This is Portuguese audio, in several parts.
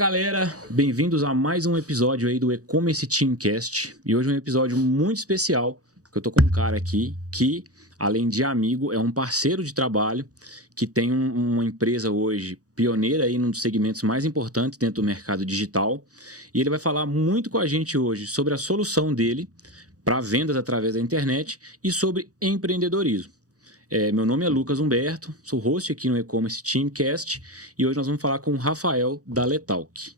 Galera, bem-vindos a mais um episódio aí do E-Commerce Teamcast. E hoje é um episódio muito especial, porque eu tô com um cara aqui que, além de amigo, é um parceiro de trabalho, que tem uma empresa hoje pioneira aí num dos segmentos mais importantes dentro do mercado digital. E ele vai falar muito com a gente hoje sobre a solução dele para vendas através da internet e sobre empreendedorismo. Meu nome é Lucas Humberto, sou host aqui no E-Commerce Teamcast e hoje nós vamos falar com o Rafael da Letalk.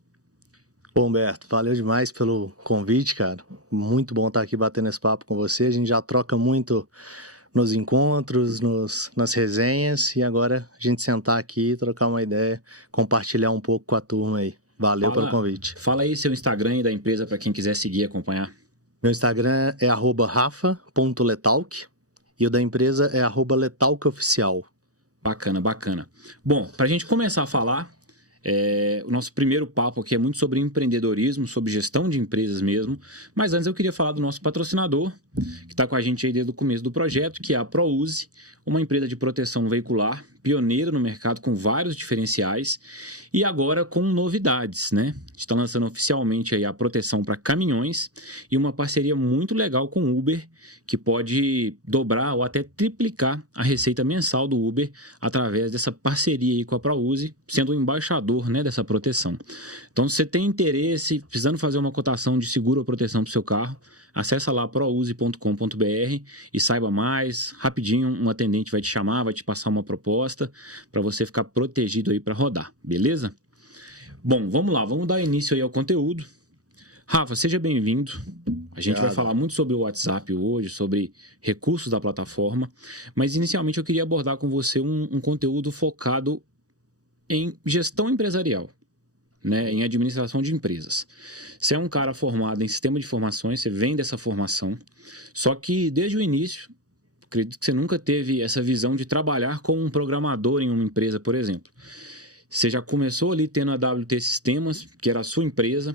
Ô Humberto, valeu demais pelo convite, cara. Muito bom estar aqui batendo esse papo com você. A gente já troca muito nos encontros, nas resenhas e agora a gente sentar aqui, trocar uma ideia, compartilhar um pouco com a turma aí. Valeu pelo convite. Fala aí seu Instagram e da empresa para quem quiser seguir e acompanhar. Meu Instagram é @rafa.letalk. E o da empresa é @letalkoficial. Bacana, bacana. Bom, para a gente começar a falar, o nosso primeiro papo aqui é muito sobre empreendedorismo, sobre gestão de empresas mesmo. Mas antes eu queria falar do nosso patrocinador, que está com a gente aí desde o começo do projeto, que é a ProUse, uma empresa de proteção veicular, pioneira no mercado com vários diferenciais e agora com novidades, né? A gente está lançando oficialmente aí a proteção para caminhões e uma parceria muito legal com o Uber, que pode dobrar ou até triplicar a receita mensal do Uber através dessa parceria aí com a ProUse, sendo o embaixador, né, dessa proteção. Então, se você tem interesse, precisando fazer uma cotação de seguro ou proteção para o seu carro, acessa lá prouse.com.br e saiba mais. Rapidinho, um atendente vai te chamar, vai te passar uma proposta para você ficar protegido aí para rodar, beleza? Bom, vamos lá, vamos dar início aí ao conteúdo. Rafa, seja bem-vindo. A gente vai falar muito sobre o WhatsApp hoje, sobre recursos da plataforma, mas inicialmente eu queria abordar com você um conteúdo focado em gestão empresarial, né, em administração de empresas. Você é um cara formado em sistema de informações, você vem dessa formação, só que desde o início, acredito que você nunca teve essa visão de trabalhar como um programador em uma empresa, por exemplo. Você já começou ali tendo a WT Sistemas, que era a sua empresa.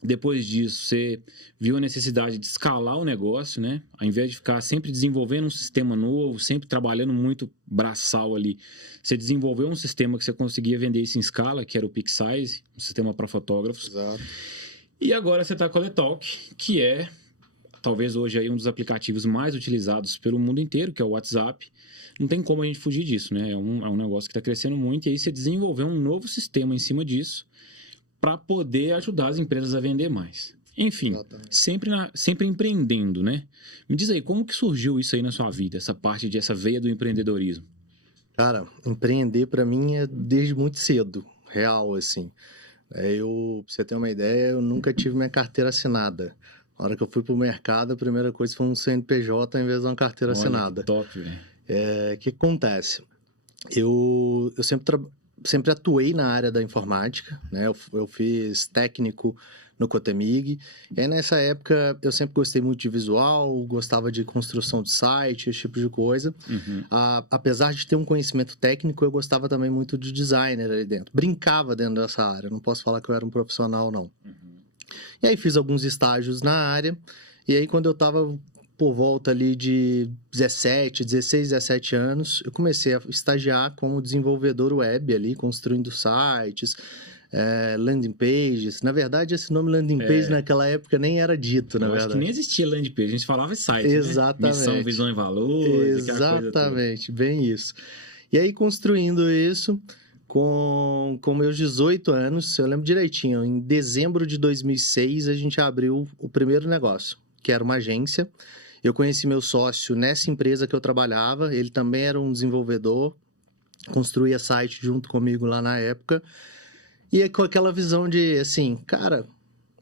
Depois disso, você viu a necessidade de escalar o negócio, né? Ao invés de ficar sempre desenvolvendo um sistema novo, sempre trabalhando muito braçal ali, você desenvolveu um sistema que você conseguia vender isso em escala, que era o PicSize, um sistema para fotógrafos. Exato. E agora você está com a Letalk, que é talvez hoje aí um dos aplicativos mais utilizados pelo mundo inteiro, que é o WhatsApp. Não tem como a gente fugir disso, né? É um negócio que está crescendo muito e aí você desenvolveu um novo sistema em cima disso para poder ajudar as empresas a vender mais. Enfim, sempre empreendendo, né? Me diz aí, como que surgiu isso aí na sua vida, essa veia do empreendedorismo? Cara, empreender para mim é desde muito cedo, real, assim. Pra você ter uma ideia, eu nunca tive minha carteira assinada. Na hora que eu fui pro mercado, a primeira coisa foi um CNPJ em vez de uma carteira assinada. Que top, velho. O que acontece? Eu sempre atuei na área da informática, né? Eu fiz técnico no Cotemig. E aí, nessa época, eu sempre gostei muito de visual, gostava de construção de site, esse tipo de coisa. Uhum. Apesar de ter um conhecimento técnico, eu gostava também muito de designer ali dentro. Brincava dentro dessa área, não posso falar que eu era um profissional, não. Uhum. E aí, fiz alguns estágios na área. E aí, quando eu estava por volta ali de 16, 17 anos, eu comecei a estagiar como desenvolvedor web ali, construindo sites, landing pages. Na verdade, esse nome landing page naquela época nem era dito, na verdade. Acho que nem existia landing page, a gente falava site, exatamente, né? Missão, visão e valores, exatamente, bem isso. E aí, construindo isso, com meus 18 anos, eu lembro direitinho, em dezembro de 2006, a gente abriu o primeiro negócio, que era uma agência. Eu conheci meu sócio nessa empresa que eu trabalhava, ele também era um desenvolvedor, construía site junto comigo lá na época, e com aquela visão de, assim, cara,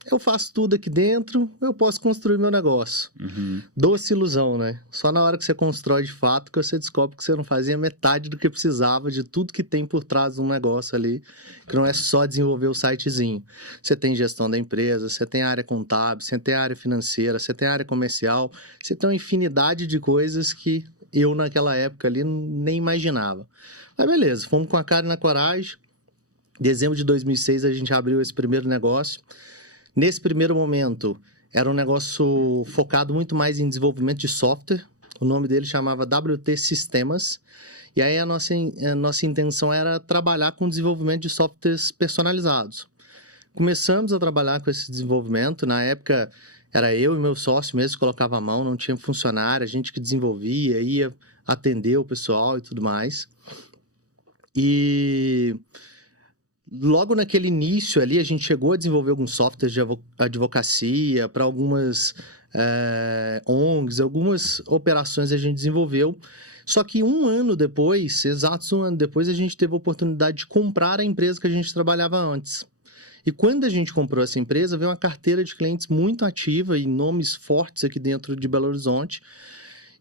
eu faço tudo aqui dentro, eu posso construir meu negócio. Uhum. Doce ilusão, né? Só na hora que você constrói de fato que você descobre que você não fazia metade do que precisava de tudo que tem por trás de um negócio ali, que não é só desenvolver o sitezinho. Você tem gestão da empresa, você tem área contábil, você tem área financeira, você tem área comercial, você tem uma infinidade de coisas que eu naquela época ali nem imaginava. Mas beleza, fomos com a cara e na coragem. Dezembro de 2006 a gente abriu esse primeiro negócio. Nesse primeiro momento, era um negócio focado muito mais em desenvolvimento de software. O nome dele chamava WT Sistemas. E aí a nossa intenção era trabalhar com desenvolvimento de softwares personalizados. começamos a trabalhar com esse desenvolvimento. Na época, era eu e meu sócio mesmo que colocava a mão, não tinha funcionário, a gente que desenvolvia, ia atender o pessoal e tudo mais. E logo naquele início ali, a gente chegou a desenvolver alguns softwares de advocacia para algumas ONGs, algumas operações a gente desenvolveu. Só que exatos um ano depois, a gente teve a oportunidade de comprar a empresa que a gente trabalhava antes. E quando a gente comprou essa empresa, veio uma carteira de clientes muito ativa e nomes fortes aqui dentro de Belo Horizonte.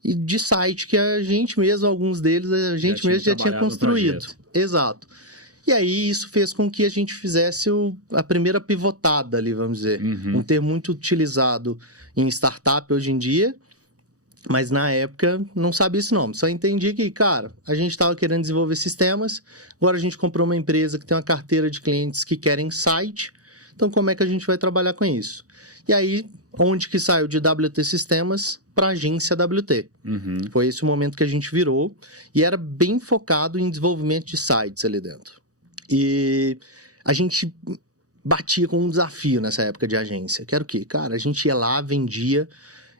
E de site que a gente mesmo, alguns deles, a gente mesmo já tinha construído. Exato. E aí isso fez com que a gente fizesse a primeira pivotada ali, vamos dizer. Um termo muito utilizado em startup hoje em dia, mas na época não sabia esse nome. Só entendi que, cara, a gente estava querendo desenvolver sistemas, agora a gente comprou uma empresa que tem uma carteira de clientes que querem site, então como é que a gente vai trabalhar com isso? E aí, onde que saiu de WT Sistemas para a agência WT? Foi esse o momento que a gente virou, e era bem focado em desenvolvimento de sites ali dentro. E a gente batia com um desafio nessa época de agência, que era o quê? Cara, a gente ia lá, vendia,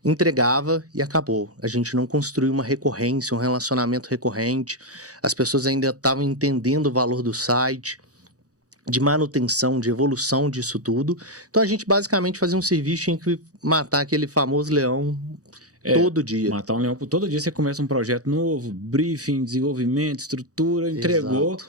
entregava e acabou. A gente não construiu uma recorrência, um relacionamento recorrente. As pessoas ainda estavam entendendo o valor do site, de manutenção, de evolução disso tudo. Então, a gente basicamente fazia um serviço em que matar aquele famoso leão todo dia. Matar um leão todo dia. Você começa um projeto novo, briefing, desenvolvimento, estrutura, entregou. Exato.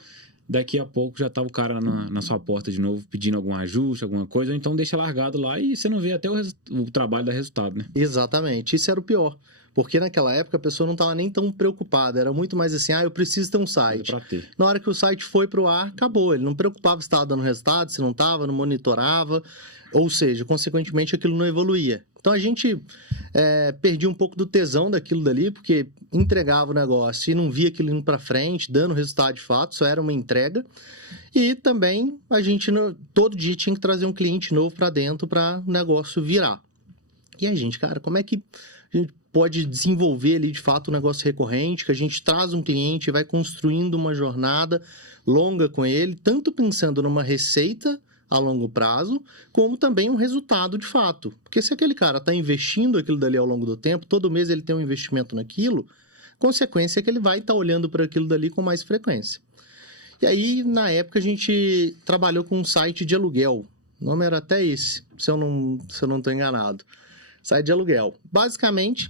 Daqui a pouco já tá o cara na sua porta de novo pedindo algum ajuste, alguma coisa, ou então deixa largado lá e você não vê até o trabalho dar resultado, né? Exatamente. Isso era o pior. Porque naquela época a pessoa não estava nem tão preocupada. Era muito mais assim, eu preciso ter um site. Na hora que o site foi pro ar, acabou. Ele não preocupava se estava dando resultado, se não estava, não monitorava. Ou seja, consequentemente aquilo não evoluía. Então a gente perdia um pouco do tesão daquilo dali, porque entregava o negócio e não via aquilo indo para frente, dando resultado de fato, só era uma entrega. E também a gente todo dia tinha que trazer um cliente novo para dentro para o negócio virar. E a gente, cara, como é que a gente pode desenvolver ali de fato um negócio recorrente, que a gente traz um cliente e vai construindo uma jornada longa com ele, tanto pensando numa receita a longo prazo, como também um resultado de fato. Porque se aquele cara está investindo aquilo dali ao longo do tempo, todo mês ele tem um investimento naquilo, consequência é que ele vai estar olhando para aquilo dali com mais frequência. E aí, na época, a gente trabalhou com um site de aluguel. O nome era até esse, se eu não estou enganado. Site de aluguel. Basicamente,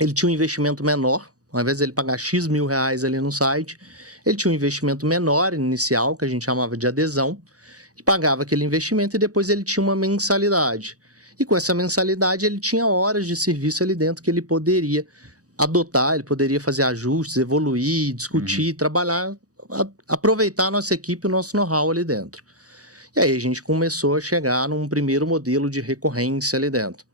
ele tinha um investimento menor. Ao invés de ele pagar X mil reais ali no site, ele tinha um investimento menor inicial, que a gente chamava de adesão, e pagava aquele investimento e depois ele tinha uma mensalidade. E com essa mensalidade ele tinha horas de serviço ali dentro que ele poderia adotar, ele poderia fazer ajustes, evoluir, discutir, trabalhar, aproveitar a nossa equipe, o nosso know-how ali dentro. E aí a gente começou a chegar num primeiro modelo de recorrência ali dentro.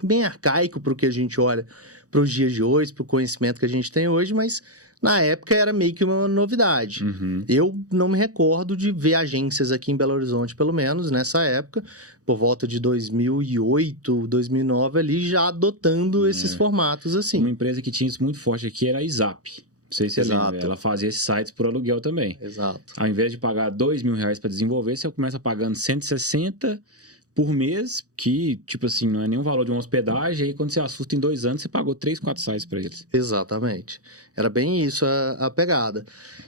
Bem arcaico para o que a gente olha para os dias de hoje, para o conhecimento que a gente tem hoje, mas na época era meio que uma novidade. Eu não me recordo de ver agências aqui em Belo Horizonte, pelo menos nessa época, por volta de 2008, 2009, ali já adotando esses formatos assim. Uma empresa que tinha isso muito forte aqui era a ISAP. Não sei se você lembra. Ela fazia esses sites por aluguel também. Exato. Ao invés de pagar R$2 mil para desenvolver, você começa pagando 160 por mês, que, tipo assim, não é nem o valor de uma hospedagem, aí quando você assusta em 2 anos, você pagou 3, 4 sites para eles. Exatamente. Era bem isso a pegada.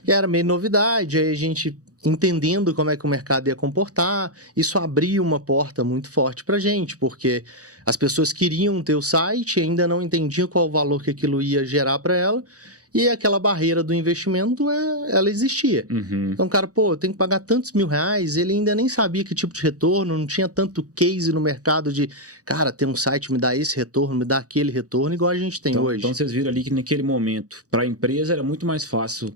E era meio novidade, aí a gente entendendo como é que o mercado ia comportar, isso abria uma porta muito forte pra gente, porque as pessoas queriam ter o site, ainda não entendiam qual o valor que aquilo ia gerar para ela, e aquela barreira do investimento, ela existia. Então, o cara, eu tenho que pagar tantos mil reais, ele ainda nem sabia que tipo de retorno, não tinha tanto case no mercado de, cara, ter um site me dá esse retorno, me dá aquele retorno, igual a gente tem hoje. Então, vocês viram ali que naquele momento, para a empresa, era muito mais fácil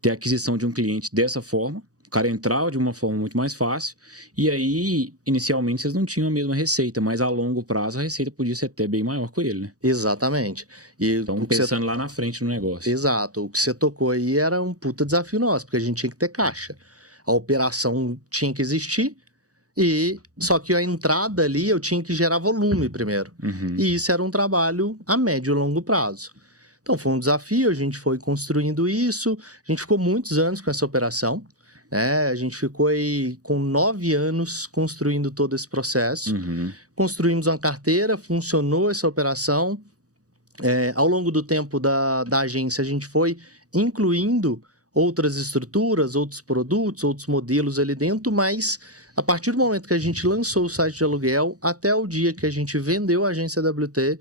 ter a aquisição de um cliente dessa forma, o cara entrava de uma forma muito mais fácil, e aí, inicialmente, vocês não tinham a mesma receita, mas a longo prazo a receita podia ser até bem maior com ele, né? Exatamente. Então, pensando lá na frente no negócio. Exato. O que você tocou aí era um puta desafio nosso, porque a gente tinha que ter caixa. A operação tinha que existir, só que a entrada ali eu tinha que gerar volume primeiro. E isso era um trabalho a médio e longo prazo. Então, foi um desafio, a gente foi construindo isso, a gente ficou muitos anos com essa operação. né? A gente ficou aí com 9 anos construindo todo esse processo. Construímos uma carteira, funcionou essa operação. Ao longo do tempo da agência, a gente foi incluindo outras estruturas, outros produtos, outros modelos ali dentro, mas a partir do momento que a gente lançou o site de aluguel, até o dia que a gente vendeu a agência WT,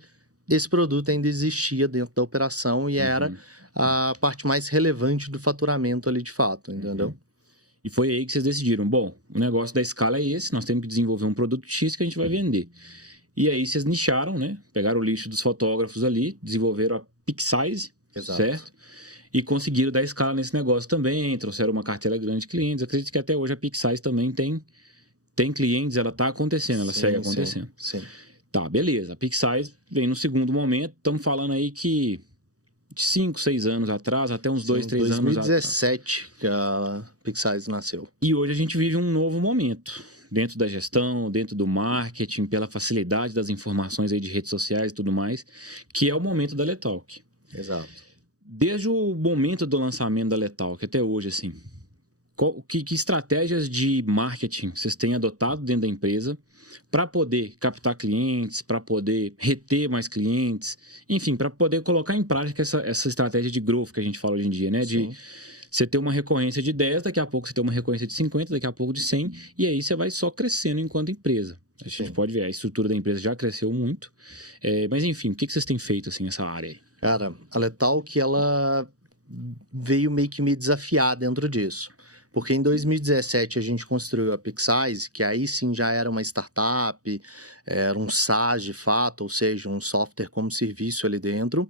esse produto ainda existia dentro da operação e era a parte mais relevante do faturamento ali de fato, entendeu? E foi aí que vocês decidiram, bom, o negócio da escala é esse, nós temos que desenvolver um produto X que a gente vai vender. E aí vocês nicharam, né? Pegaram o lixo dos fotógrafos ali, desenvolveram a PicSize, certo? E conseguiram dar escala nesse negócio também, trouxeram uma carteira grande de clientes. Acredito que até hoje a PicSize também tem clientes, ela está acontecendo, ela segue acontecendo. Sim. Tá, beleza. A PicSize vem no segundo momento, estamos falando aí que de 5, 6 anos atrás, até uns 2, 3 anos atrás. 2017 que a PicSize nasceu. E hoje a gente vive um novo momento. Dentro da gestão, dentro do marketing, pela facilidade das informações aí de redes sociais e tudo mais, que é o momento da Letalk. Exato. Desde o momento do lançamento da Letalk até hoje, assim, que estratégias de marketing vocês têm adotado dentro da empresa para poder captar clientes, para poder reter mais clientes, enfim, para poder colocar em prática essa estratégia de growth que a gente fala hoje em dia, né? De você ter uma recorrência de 10, daqui a pouco você ter uma recorrência de 50, daqui a pouco de 100, e aí você vai só crescendo enquanto empresa. A gente pode ver, a estrutura da empresa já cresceu muito. Mas enfim, o que vocês têm feito assim, nessa área aí? Cara, a Letalk, ela veio meio que me desafiar dentro disso. Porque em 2017 a gente construiu a PicSize, que aí sim já era uma startup, era um SaaS de fato, ou seja, um software como serviço ali dentro.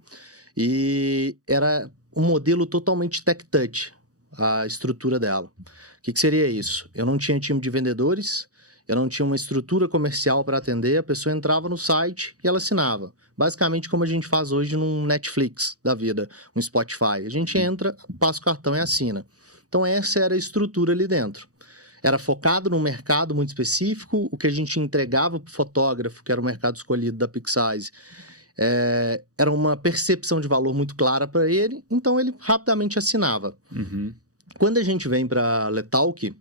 E era um modelo totalmente tech touch, a estrutura dela. O que seria isso? Eu não tinha time de vendedores, eu não tinha uma estrutura comercial para atender, a pessoa entrava no site e ela assinava. Basicamente como a gente faz hoje num Netflix da vida, um Spotify. A gente entra, passa o cartão e assina. Então essa era a estrutura ali dentro. Era focado num mercado muito específico, o que a gente entregava para o fotógrafo, que era o mercado escolhido da PicSize, era uma percepção de valor muito clara para ele, então ele rapidamente assinava. Quando a gente vem para a Letalk,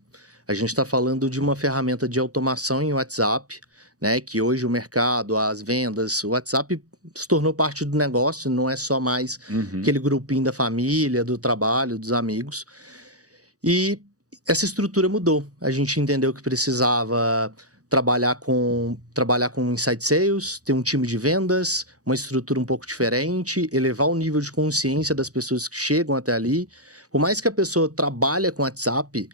a gente está falando de uma ferramenta de automação em WhatsApp, né, que hoje o mercado, as vendas, o WhatsApp se tornou parte do negócio, não é só mais aquele grupinho da família, do trabalho, dos amigos. E essa estrutura mudou. A gente entendeu que precisava trabalhar com inside sales, ter um time de vendas, uma estrutura um pouco diferente, elevar o nível de consciência das pessoas que chegam até ali. Por mais que a pessoa trabalhe com WhatsApp,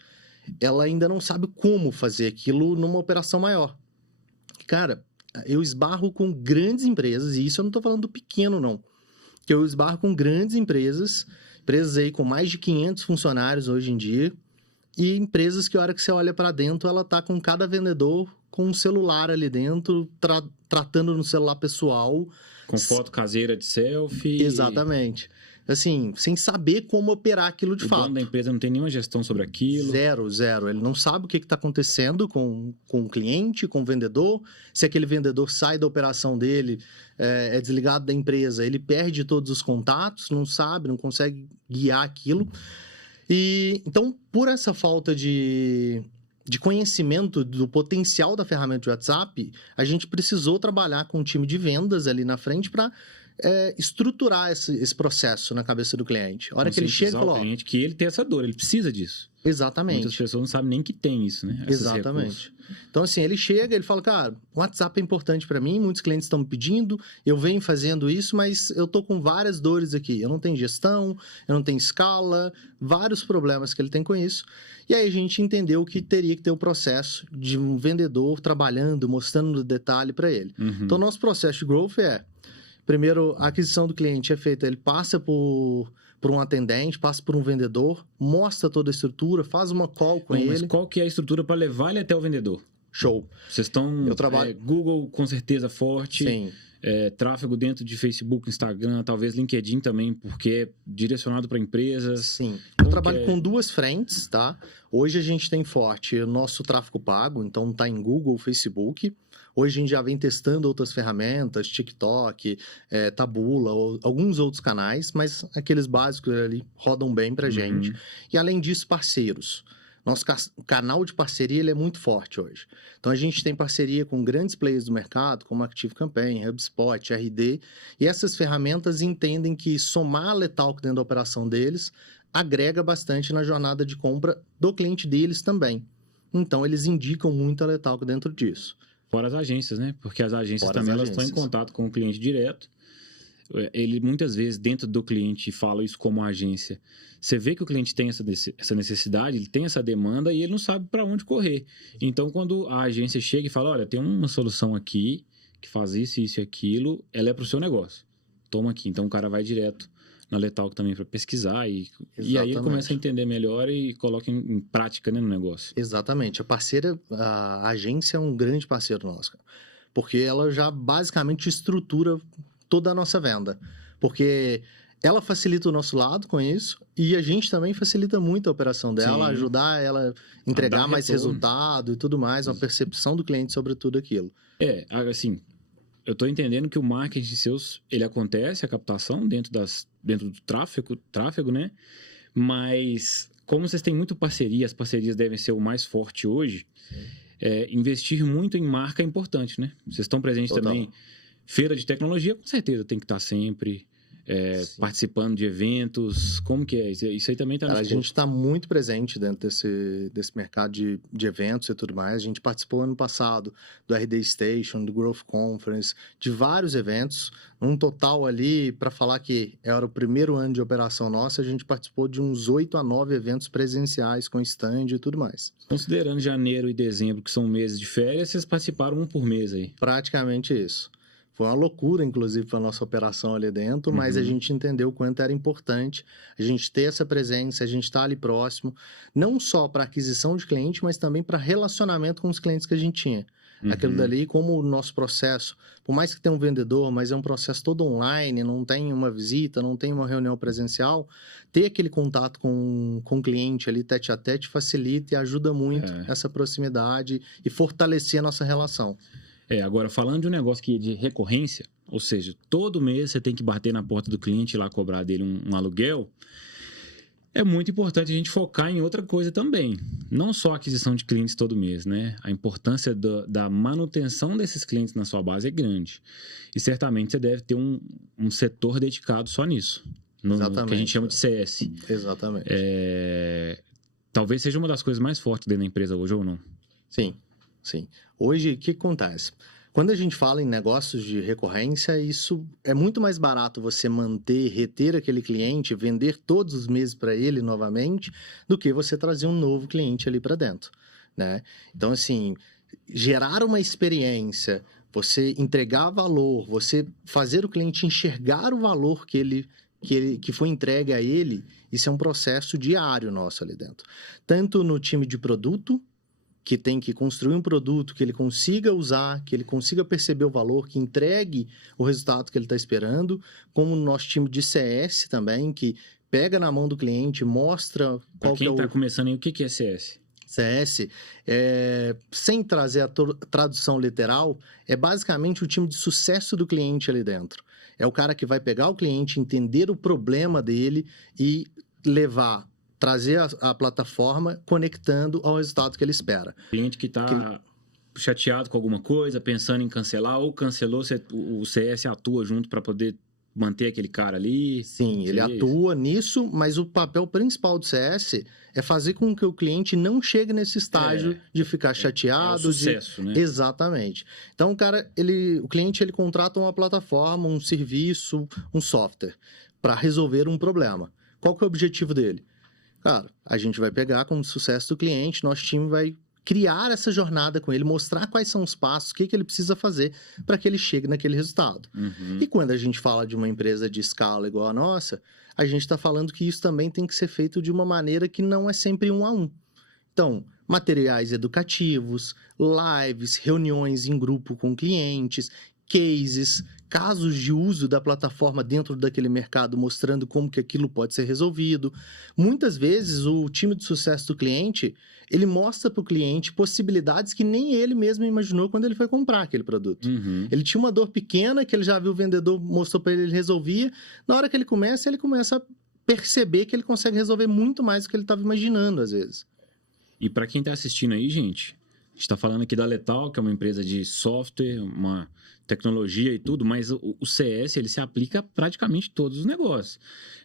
ela ainda não sabe como fazer aquilo numa operação maior. Cara, eu esbarro com grandes empresas, e isso eu não estou falando do pequeno, não. Que eu esbarro com grandes empresas aí com mais de 500 funcionários hoje em dia, e empresas que a hora que você olha para dentro, ela tá com cada vendedor com um celular ali dentro, tratando no celular pessoal. Com foto caseira de selfie. Exatamente. Assim, sem saber como operar aquilo de fato. O dono da empresa não tem nenhuma gestão sobre aquilo. Zero. Ele não sabe o que está acontecendo com o cliente, com o vendedor. Se aquele vendedor sai da operação dele, é desligado da empresa, ele perde todos os contatos, não sabe, não consegue guiar aquilo. E então, por essa falta de conhecimento do potencial da ferramenta de WhatsApp, a gente precisou trabalhar com um time de vendas ali na frente para estruturar esse processo na cabeça do cliente. A hora que ele chega e fala... o cliente que ele tem essa dor, ele precisa disso. Exatamente. Muitas pessoas não sabem nem que tem isso, né? Exatamente. Então, assim, ele chega, ele fala, cara, o WhatsApp é importante para mim, muitos clientes estão me pedindo, eu venho fazendo isso, mas eu tô com várias dores aqui. Eu não tenho gestão, eu não tenho escala, vários problemas que ele tem com isso. E aí a gente entendeu que teria que ter o processo de um vendedor trabalhando, mostrando no detalhe para ele. Então, nosso processo de growth primeiro, a aquisição do cliente é feita, ele passa por um atendente, passa por um vendedor, mostra toda a estrutura, faz uma call com ele. Mas qual que é a estrutura para levar ele até o vendedor? Show. Vocês estão... Eu trabalho... Google, com certeza, forte. Sim. Tráfego dentro de Facebook, Instagram, talvez LinkedIn também, porque é direcionado para empresas. Sim. Eu trabalho com duas frentes, tá? Hoje a gente tem forte o nosso tráfego pago, então tá em Google, Facebook. Hoje a gente já vem testando outras ferramentas, TikTok, Taboola, alguns outros canais, mas aqueles básicos ali rodam bem pra gente. E além disso, parceiros. Nosso canal de parceria ele é muito forte hoje. Então, a gente tem parceria com grandes players do mercado, como ActiveCampaign, HubSpot, RD, e essas ferramentas entendem que somar a Letalk dentro da operação deles agrega bastante na jornada de compra do cliente deles também. Então, eles indicam muito a Letalk dentro disso. Fora as agências, né? Porque as agências Fora também as elas estão em agências. contato com o cliente direto. Ele muitas vezes dentro do cliente fala isso como agência. Você vê que o cliente tem essa necessidade, ele tem essa demanda e ele não sabe para onde correr. Então, quando a agência chega e fala, olha, tem uma solução aqui que faz isso, isso e aquilo, ela é para o seu negócio. Toma aqui. Então, o cara vai direto na Letalk também para pesquisar e aí ele começa a entender melhor e coloca em prática, né, no negócio. Exatamente. A agência é um grande parceiro nosso, cara, porque ela já basicamente estrutura toda a nossa venda, porque ela facilita o nosso lado com isso e a gente também facilita muito a operação dela, Sim. Ajudar ela a entregar mais retorno. resultado e tudo mais, uma percepção do cliente sobre tudo aquilo. Assim, eu estou entendendo que o marketing seus, ele acontece, a captação dentro do tráfego, né? Mas como vocês têm muito parceria, as parcerias devem ser o mais forte hoje, investir muito em marca é importante, né? Vocês estão presentes Total. também. Feira de tecnologia, com certeza, tem que estar sempre participando de eventos. Como que é? Isso aí também está no A gente está muito presente dentro desse mercado de eventos e tudo mais. A gente participou ano passado do RD Station, do Growth Conference, de vários eventos. Um total ali, para falar que era o primeiro ano de operação nossa, a gente participou de uns 8 a 9 eventos presenciais com stand e tudo mais. Considerando janeiro e dezembro, que são meses de férias, vocês participaram um por mês aí. Praticamente isso. Foi uma loucura, inclusive, para a nossa operação ali dentro, mas a gente entendeu o quanto era importante a gente ter essa presença, a gente estar ali próximo, não só para aquisição de cliente, mas também para relacionamento com os clientes que a gente tinha. Aquilo dali, como o nosso processo, por mais que tenha um vendedor, mas é um processo todo online, não tem uma visita, não tem uma reunião presencial, ter aquele contato com o cliente ali, tete a tete, facilita e ajuda muito essa proximidade e fortalecer a nossa relação. Agora, falando de um negócio que é de recorrência, ou seja, todo mês você tem que bater na porta do cliente e lá cobrar dele um aluguel, é muito importante a gente focar em outra coisa também. Não só a aquisição de clientes todo mês, né? A importância da manutenção desses clientes na sua base é grande. E certamente você deve ter um setor dedicado só nisso. No que a gente chama de CS. Exatamente. Talvez seja uma das coisas mais fortes dentro da empresa hoje, ou não? Sim. Hoje, o que acontece? Quando a gente fala em negócios de recorrência, isso é muito mais barato você manter, reter aquele cliente, vender todos os meses para ele novamente, do que você trazer um novo cliente ali para dentro, né? Então, assim, gerar uma experiência, você entregar valor, você fazer o cliente enxergar o valor que foi entregue a ele, isso é um processo diário nosso ali dentro. Tanto no time de produto, que tem que construir um produto que ele consiga usar, que ele consiga perceber o valor, que entregue o resultado que ele está esperando, como o nosso time de CS também, que pega na mão do cliente, mostra qual que é o... Para quem está começando aí, o que é CS? CS, sem trazer a tradução literal, é basicamente o time de sucesso do cliente ali dentro. É o cara que vai pegar o cliente, entender o problema dele e trazer a plataforma conectando ao resultado que ele espera. Cliente que está chateado com alguma coisa, pensando em cancelar, ou cancelou, o CS atua junto para poder manter aquele cara ali. Sim, ele atua nisso, mas o papel principal do CS é fazer com que o cliente não chegue nesse estágio de ficar chateado. É o sucesso, né? Exatamente. Então, o cliente ele contrata uma plataforma, um serviço, um software para resolver um problema. Qual que é o objetivo dele? Cara, a gente vai pegar como sucesso do cliente, nosso time vai criar essa jornada com ele, mostrar quais são os passos, o que ele precisa fazer para que ele chegue naquele resultado. E quando a gente fala de uma empresa de escala igual a nossa, a gente está falando que isso também tem que ser feito de uma maneira que não é sempre 1 a 1. Então, materiais educativos, lives, reuniões em grupo com clientes, cases, casos de uso da plataforma dentro daquele mercado, mostrando como que aquilo pode ser resolvido. Muitas vezes, o time de sucesso do cliente, ele mostra para o cliente possibilidades que nem ele mesmo imaginou quando ele foi comprar aquele produto. Ele tinha uma dor pequena que ele já viu o vendedor, mostrou para ele, ele resolvia. Na hora que ele começa a perceber que ele consegue resolver muito mais do que ele estava imaginando, às vezes. E para quem está assistindo aí, gente, a gente está falando aqui da Letal, que é uma empresa de software, uma tecnologia e tudo, mas o CS ele se aplica a praticamente todos os negócios.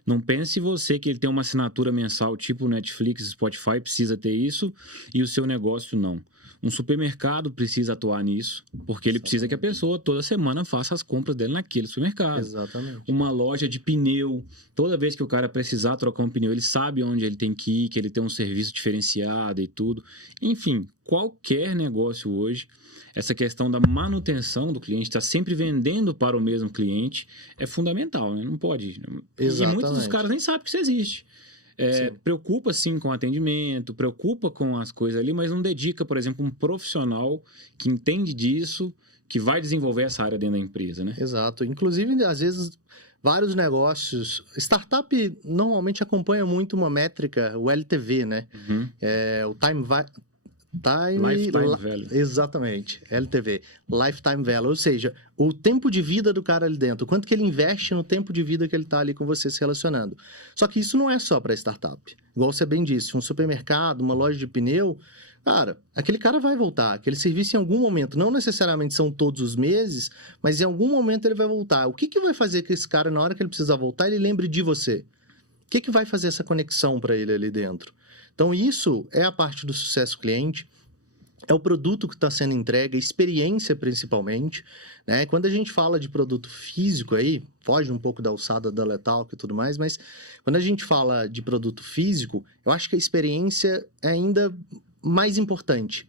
Não pense você que ele tem uma assinatura mensal tipo Netflix, Spotify, precisa ter isso e o seu negócio não. Um supermercado precisa atuar nisso, porque ele precisa que a pessoa toda semana faça as compras dele naquele supermercado. Exatamente. Uma loja de pneu, toda vez que o cara precisar trocar um pneu, ele sabe onde ele tem que ir, que ele tem um serviço diferenciado e tudo. Enfim, qualquer negócio hoje, essa questão da manutenção do cliente, estar sempre vendendo para o mesmo cliente, é fundamental, né? Não pode. Exatamente. E muitos dos caras nem sabem que isso existe. Preocupa sim com o atendimento, preocupa com as coisas ali, mas não dedica, por exemplo, um profissional que entende disso, que vai desenvolver essa área dentro da empresa, né? Exato. Inclusive, às vezes, vários negócios... Startup normalmente acompanha muito uma métrica, o LTV, né? Uhum. O Lifetime Value. Exatamente, LTV, Lifetime Value, ou seja, o tempo de vida do cara ali dentro, quanto que ele investe no tempo de vida que ele está ali com você se relacionando. Só que isso não é só para startup. Igual você bem disse, um supermercado, uma loja de pneu, cara, aquele cara vai voltar, aquele serviço em algum momento, não necessariamente são todos os meses, mas em algum momento ele vai voltar. O que vai fazer que esse cara, na hora que ele precisar voltar, ele lembre de você? O que vai fazer essa conexão para ele ali dentro? Então, isso é a parte do sucesso cliente, é o produto que está sendo entregue, a experiência principalmente, né? Quando a gente fala de produto físico aí, foge um pouco da alçada da Letal e tudo mais, mas quando a gente fala de produto físico, eu acho que a experiência é ainda mais importante.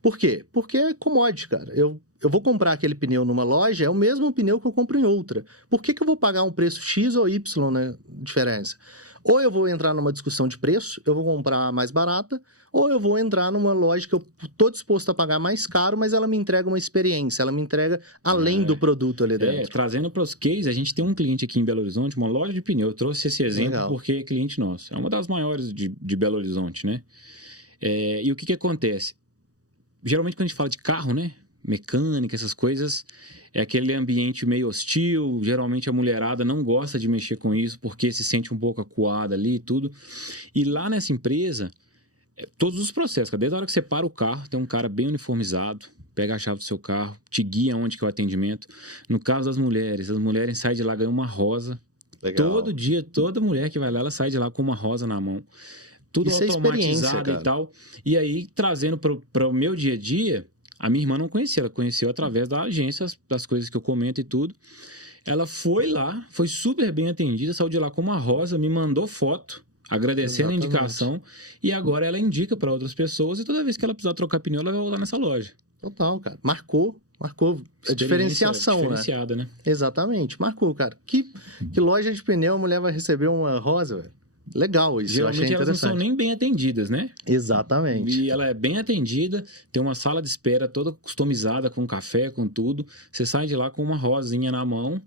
Por quê? Porque é commodity, cara. Eu vou comprar aquele pneu numa loja, é o mesmo pneu que eu compro em outra. Por que eu vou pagar um preço X ou Y, né? Diferença. Ou eu vou entrar numa discussão de preço, eu vou comprar mais barata, ou eu vou entrar numa loja que eu estou disposto a pagar mais caro, mas ela me entrega uma experiência, ela me entrega além do produto ali dentro. Trazendo para os cases, a gente tem um cliente aqui em Belo Horizonte, uma loja de pneu. Eu trouxe esse exemplo porque é cliente nosso. É uma das maiores de Belo Horizonte, né? E o que acontece? Geralmente quando a gente fala de carro, né? Mecânica, essas coisas, é aquele ambiente meio hostil, geralmente a mulherada não gosta de mexer com isso porque se sente um pouco acuada ali e tudo. E lá nessa empresa, todos os processos, desde a hora que você para o carro, tem um cara bem uniformizado, pega a chave do seu carro, te guia onde que é o atendimento. No caso das mulheres, as mulheres saem de lá ganhando uma rosa. Legal. Todo dia, toda mulher que vai lá, ela sai de lá com uma rosa na mão. Tudo isso automatizado e tal. E aí, trazendo para o meu dia a dia, a minha irmã não conhecia, ela conheceu através da agência, das coisas que eu comento e tudo. Ela foi lá, foi super bem atendida, saiu de lá com uma rosa, me mandou foto, agradecendo a indicação, e agora ela indica para outras pessoas, e toda vez que ela precisar trocar pneu, ela vai voltar nessa loja. Total, cara. Marcou a diferenciação, diferenciada, né? Exatamente, marcou, cara. Que loja de pneu a mulher vai receber uma rosa, velho? Legal isso, eu achei Geralmente elas não são nem bem atendidas, né? Exatamente. E ela é bem atendida, tem uma sala de espera toda customizada, com café, com tudo. Você sai de lá com uma rosinha na mão,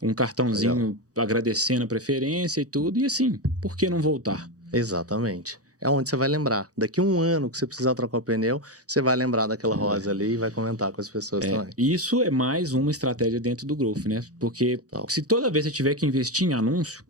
um cartãozinho agradecendo a preferência e tudo. E assim, por que não voltar? Exatamente. É onde você vai lembrar. Daqui a um ano que você precisar trocar o pneu, você vai lembrar daquela rosa ali e vai comentar com as pessoas também. Isso é mais uma estratégia dentro do Growth, né? Porque se toda vez você tiver que investir em anúncio,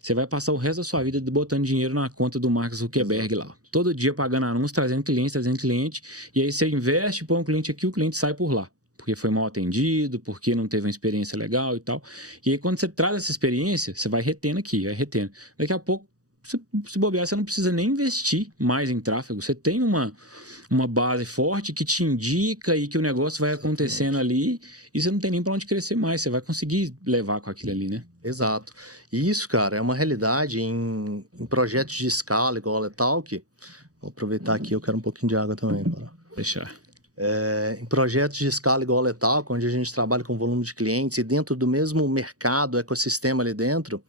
você vai passar o resto da sua vida botando dinheiro na conta do Mark Zuckerberg lá. Todo dia pagando anúncios, trazendo cliente. E aí você investe, põe um cliente aqui, o cliente sai por lá. Porque foi mal atendido, porque não teve uma experiência legal e tal. E aí quando você traz essa experiência, você vai retendo aqui, vai retendo. Daqui a pouco, se bobear, você não precisa nem investir mais em tráfego. Você tem uma base forte que te indica e que o negócio vai acontecendo ali e você não tem nem para onde crescer mais. Você vai conseguir levar com aquilo ali, né? Exato. E isso, cara, é uma realidade em projetos de escala, igual a Letalk. Vou aproveitar aqui, eu quero um pouquinho de água também. Para fechar. Em projetos de escala igual a Letalk, onde a gente trabalha com volume de clientes e dentro do mesmo mercado, ecossistema ali dentro,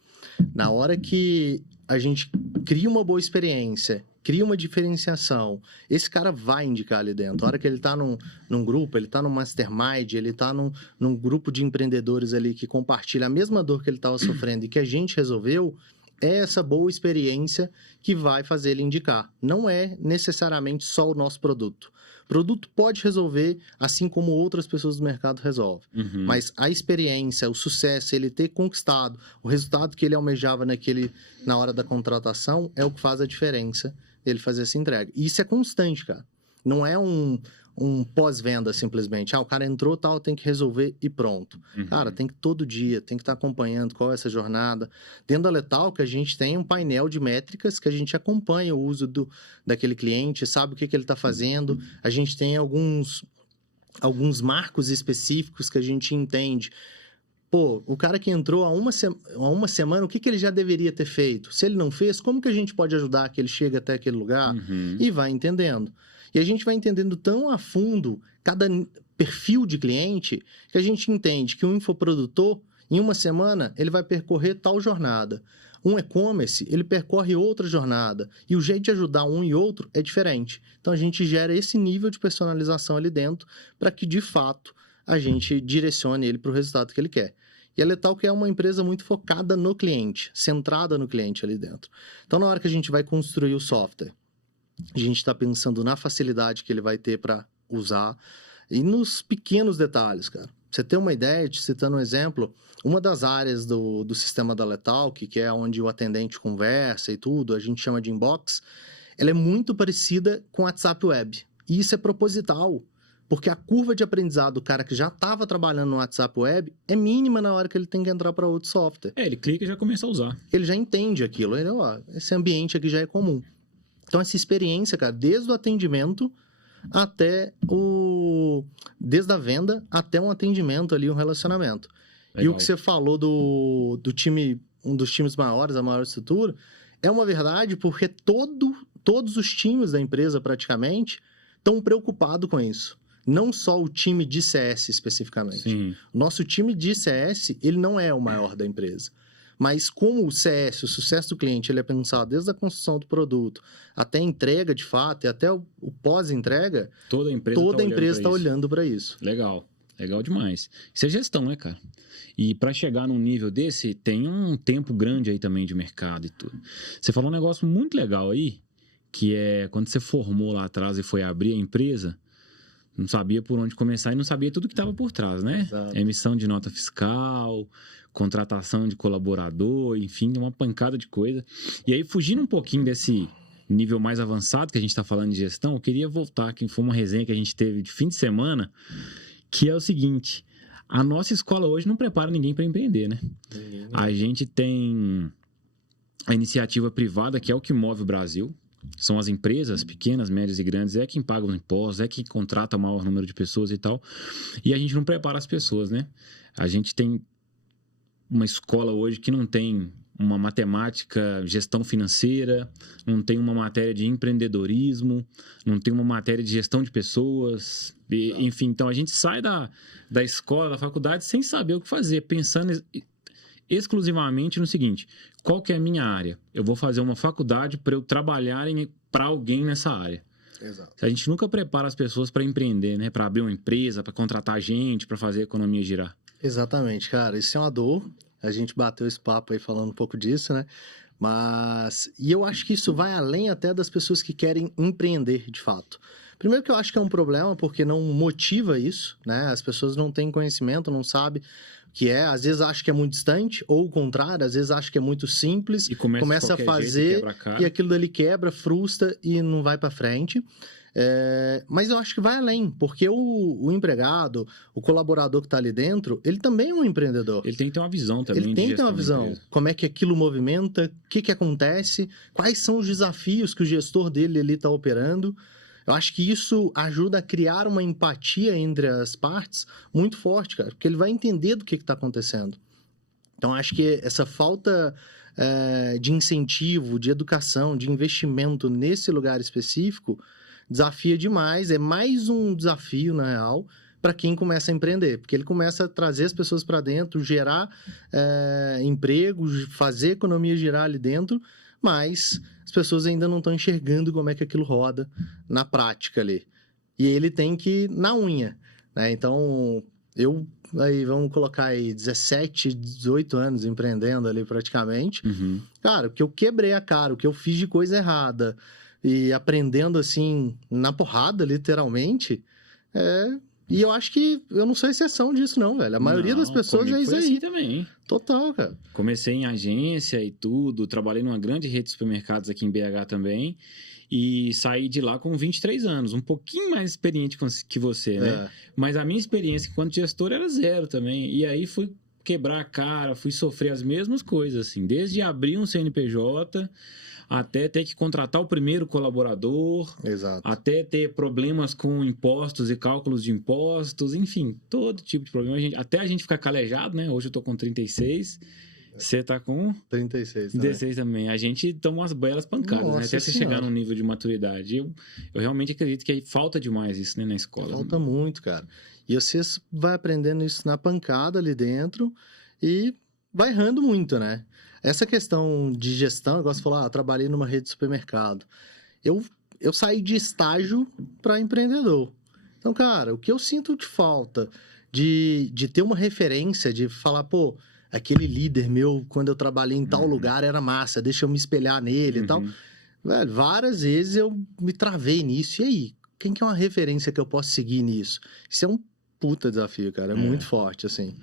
na hora que a gente cria uma boa experiência, cria uma diferenciação, esse cara vai indicar ali dentro. A hora que ele está num grupo, ele está num mastermind, ele está num grupo de empreendedores ali que compartilha a mesma dor que ele estava sofrendo e que a gente resolveu, é essa boa experiência que vai fazer ele indicar. Não é necessariamente só o nosso produto. O produto pode resolver, assim como outras pessoas do mercado resolvem. Uhum. Mas a experiência, o sucesso, ele ter conquistado o resultado que ele almejava na hora da contratação é o que faz a diferença ele fazer essa entrega. E isso é constante, cara. Não é um pós-venda simplesmente. O cara entrou, tal, tem que resolver e pronto. Cara, tem que todo dia, tem que estar acompanhando qual é essa jornada. Dentro da Letalk, a gente tem um painel de métricas que a gente acompanha o uso daquele cliente, sabe o que ele está fazendo. A gente tem alguns marcos específicos que a gente entende. Pô, o cara que entrou há uma semana, o que ele já deveria ter feito? Se ele não fez, como que a gente pode ajudar que ele chegue até aquele lugar? E vai entendendo. E a gente vai entendendo tão a fundo cada perfil de cliente que a gente entende que um infoprodutor, em uma semana, ele vai percorrer tal jornada. Um e-commerce, ele percorre outra jornada. E o jeito de ajudar um e outro é diferente. Então, a gente gera esse nível de personalização ali dentro para que, de fato, a gente direcione ele para o resultado que ele quer. E a Letalk é uma empresa muito focada no cliente, centrada no cliente ali dentro. Então, na hora que a gente vai construir o software, a gente está pensando na facilidade que ele vai ter para usar e nos pequenos detalhes, cara. Pra você ter uma ideia, te citando um exemplo, uma das áreas do sistema da Letalk, que é onde o atendente conversa e tudo, a gente chama de inbox, ela é muito parecida com o WhatsApp Web. E isso é proposital, porque a curva de aprendizado do cara que já estava trabalhando no WhatsApp Web é mínima na hora que ele tem que entrar para outro software. Ele clica e já começa a usar. Ele já entende aquilo, ele, esse ambiente aqui já é comum. Então, essa experiência, cara, desde o atendimento até desde a venda até um atendimento ali, um relacionamento. Legal. E o que você falou do time, um dos times maiores, a maior estrutura, é uma verdade porque todos os times da empresa, praticamente, estão preocupados com isso. Não só o time de CS, especificamente. Sim. Nosso time de CS, ele não é o maior da empresa. Mas como o CS, o sucesso do cliente, ele é pensado desde a construção do produto até a entrega de fato e até o pós-entrega, toda a empresa está olhando para isso. Legal, legal demais. Isso é gestão, né, cara? E para chegar num nível desse, tem um tempo grande aí também de mercado e tudo. Você falou um negócio muito legal aí, que é quando você formou lá atrás e foi abrir a empresa, não sabia por onde começar e não sabia tudo que estava por trás, né? Exato. Emissão de nota fiscal, contratação de colaborador, enfim, uma pancada de coisa. E aí, fugindo um pouquinho desse nível mais avançado que a gente está falando de gestão, eu queria voltar, que foi uma resenha que a gente teve de fim de semana, que é o seguinte: a nossa escola hoje não prepara ninguém para empreender, né? A gente tem a iniciativa privada, que é o que move o Brasil. São as empresas pequenas, médias e grandes, é quem paga os impostos, é quem contrata o maior número de pessoas e tal. E a gente não prepara as pessoas, né? A gente tem uma escola hoje que não tem uma matemática, gestão financeira, não tem uma matéria de empreendedorismo, não tem uma matéria de gestão de pessoas, enfim. Então, a gente sai da escola, da faculdade, sem saber o que fazer, pensando exclusivamente no seguinte: qual que é a minha área? Eu vou fazer uma faculdade para eu trabalhar para alguém nessa área. Exato. A gente nunca prepara as pessoas para empreender, né? Para abrir uma empresa, para contratar gente, para fazer a economia girar. Exatamente, cara. Isso é uma dor. A gente bateu esse papo aí falando um pouco disso, né? E eu acho que isso vai além até das pessoas que querem empreender, de fato. Primeiro que eu acho que é um problema porque não motiva isso, né? As pessoas não têm conhecimento, não sabem o que é. Às vezes acham que é muito distante, ou o contrário, às vezes acham que é muito simples, e começa a fazer e aquilo dali quebra, frustra e não vai para frente. Mas eu acho que vai além, porque o empregado, o colaborador que está ali dentro, ele também é um empreendedor. Ele tem que ter uma visão também. Ele tem que ter uma visão. Como é que aquilo movimenta, o que acontece, quais são os desafios que o gestor dele ali está operando. Eu acho que isso ajuda a criar uma empatia entre as partes muito forte, cara, porque ele vai entender do que está acontecendo. Então, acho que essa falta de incentivo, de educação, de investimento nesse lugar específico desafia demais. É mais um desafio, na real, para quem começa a empreender, porque ele começa a trazer as pessoas para dentro, gerar empregos, fazer a economia girar ali dentro, mas as pessoas ainda não estão enxergando como é que aquilo roda na prática ali. E ele tem que ir na unha, né? Então, vamos colocar aí 17, 18 anos empreendendo ali praticamente. Uhum. Cara, o que eu quebrei a cara, o que eu fiz de coisa errada e aprendendo assim, na porrada, literalmente, E eu acho que eu não sou exceção disso, não, velho. A maioria das pessoas é isso aí. Assim também. Total, cara. Comecei em agência e tudo, trabalhei numa grande rede de supermercados aqui em BH também. E saí de lá com 23 anos, um pouquinho mais experiente que você, né? É. Mas a minha experiência enquanto gestor era 0 também. E aí fui quebrar a cara, fui sofrer as mesmas coisas, assim. Desde abrir um CNPJ, até ter que contratar o primeiro colaborador, Exato. até ter problemas com impostos e cálculos de impostos, enfim, todo tipo de problema. Até a gente ficar calejado, né? Hoje eu tô com 36, você tá com 36 também. 16 também. A gente toma umas belas pancadas, Nossa né? Até você Senhora. chegar num nível de maturidade. Eu realmente acredito que falta demais isso, né, na escola. Falta muito, cara. E você vai aprendendo isso na pancada ali dentro e vai errando muito, né? Essa questão de gestão, igual você falou, eu trabalhei numa rede de supermercado. Eu saí de estágio para empreendedor. Então, cara, o que eu sinto de falta de ter uma referência, de falar, pô, aquele líder meu, quando eu trabalhei em tal lugar, era massa, deixa eu me espelhar nele e tal. Velho, várias vezes eu me travei nisso. E aí, quem que é uma referência que eu posso seguir nisso? Isso é um puta desafio, cara. É muito forte, assim.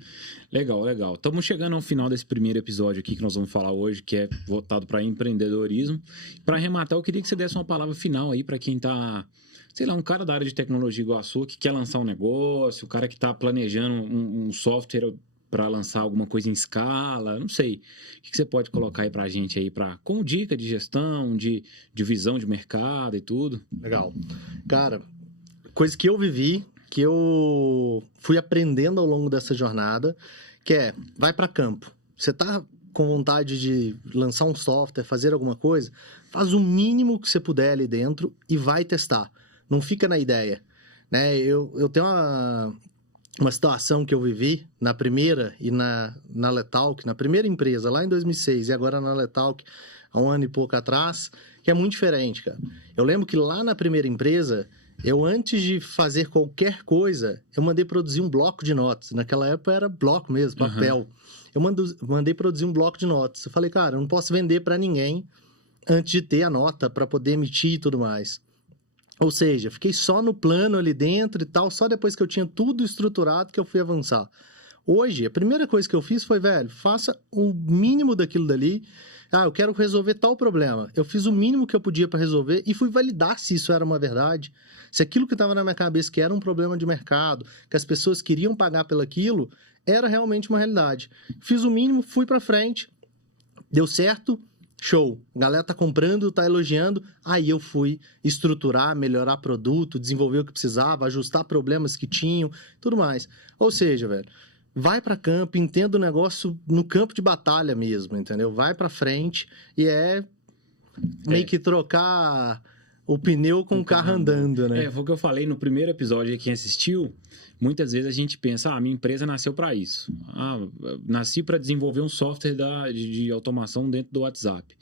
Legal, legal. Estamos chegando ao final desse primeiro episódio aqui que nós vamos falar hoje, que é voltado para empreendedorismo. Para arrematar, eu queria que você desse uma palavra final aí para quem tá, sei lá, um cara da área de tecnologia igual a sua, que quer lançar um negócio, o cara que está planejando um software para lançar alguma coisa em escala, não sei. O que você pode colocar aí para a gente aí, com dica de gestão, de visão de mercado e tudo? Legal. Cara, coisa que eu vivi, que eu fui aprendendo ao longo dessa jornada, que é, vai para campo. Você tá com vontade de lançar um software, fazer alguma coisa, faz o mínimo que você puder ali dentro e vai testar. Não fica na ideia, né? Eu tenho uma situação que eu vivi na primeira e na Letalk, na primeira empresa, lá em 2006, e agora na Letalk, há um ano e pouco atrás, que é muito diferente, cara. Eu lembro que lá na primeira empresa, antes de fazer qualquer coisa, eu mandei produzir um bloco de notas. Naquela época era bloco mesmo, papel. Eu mandei produzir um bloco de notas. Eu falei, cara, eu não posso vender para ninguém antes de ter a nota para poder emitir e tudo mais. Ou seja, fiquei só no plano ali dentro e tal, só depois que eu tinha tudo estruturado que eu fui avançar. Hoje, a primeira coisa que eu fiz foi, velho, faça o mínimo daquilo dali. Eu quero resolver tal problema. Eu fiz o mínimo que eu podia para resolver e fui validar se isso era uma verdade. Se aquilo que estava na minha cabeça, que era um problema de mercado, que as pessoas queriam pagar pelaquilo, era realmente uma realidade. Fiz o mínimo, fui para frente, deu certo, show. A galera tá comprando, tá elogiando. Aí eu fui estruturar, melhorar produto, desenvolver o que precisava, ajustar problemas que tinham, tudo mais. Ou seja, velho, vai para campo, entenda o negócio no campo de batalha mesmo, entendeu? Vai para frente e meio que trocar o pneu com o carro andando, né? Foi o que eu falei no primeiro episódio aí, quem assistiu. Muitas vezes a gente pensa, minha empresa nasceu para isso. Nasci para desenvolver um software de automação dentro do WhatsApp.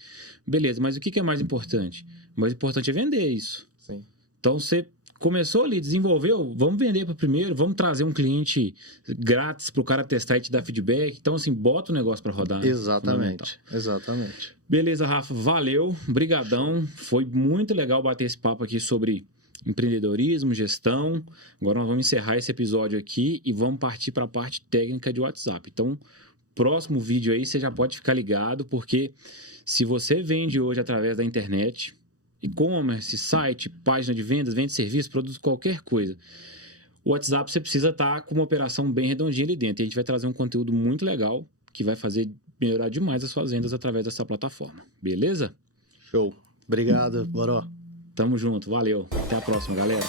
Beleza, mas o que é mais importante? O mais importante é vender isso. Sim. Então, você começou ali, desenvolveu, vamos vender para primeiro, vamos trazer um cliente grátis para o cara testar e te dar feedback. Então, assim, bota o negócio para rodar. Né? Exatamente, exatamente. Beleza, Rafa, valeu, brigadão. Foi muito legal bater esse papo aqui sobre empreendedorismo, gestão. Agora nós vamos encerrar esse episódio aqui e vamos partir para a parte técnica de WhatsApp. Então, próximo vídeo aí você já pode ficar ligado, porque se você vende hoje através da internet, e-commerce, site, página de vendas, vende serviço, produto, qualquer coisa, o WhatsApp você precisa estar com uma operação bem redondinha ali dentro. E a gente vai trazer um conteúdo muito legal que vai fazer melhorar demais as suas vendas através dessa plataforma. Beleza? Show. Obrigado, Boró. Tamo junto, valeu. Até a próxima, galera.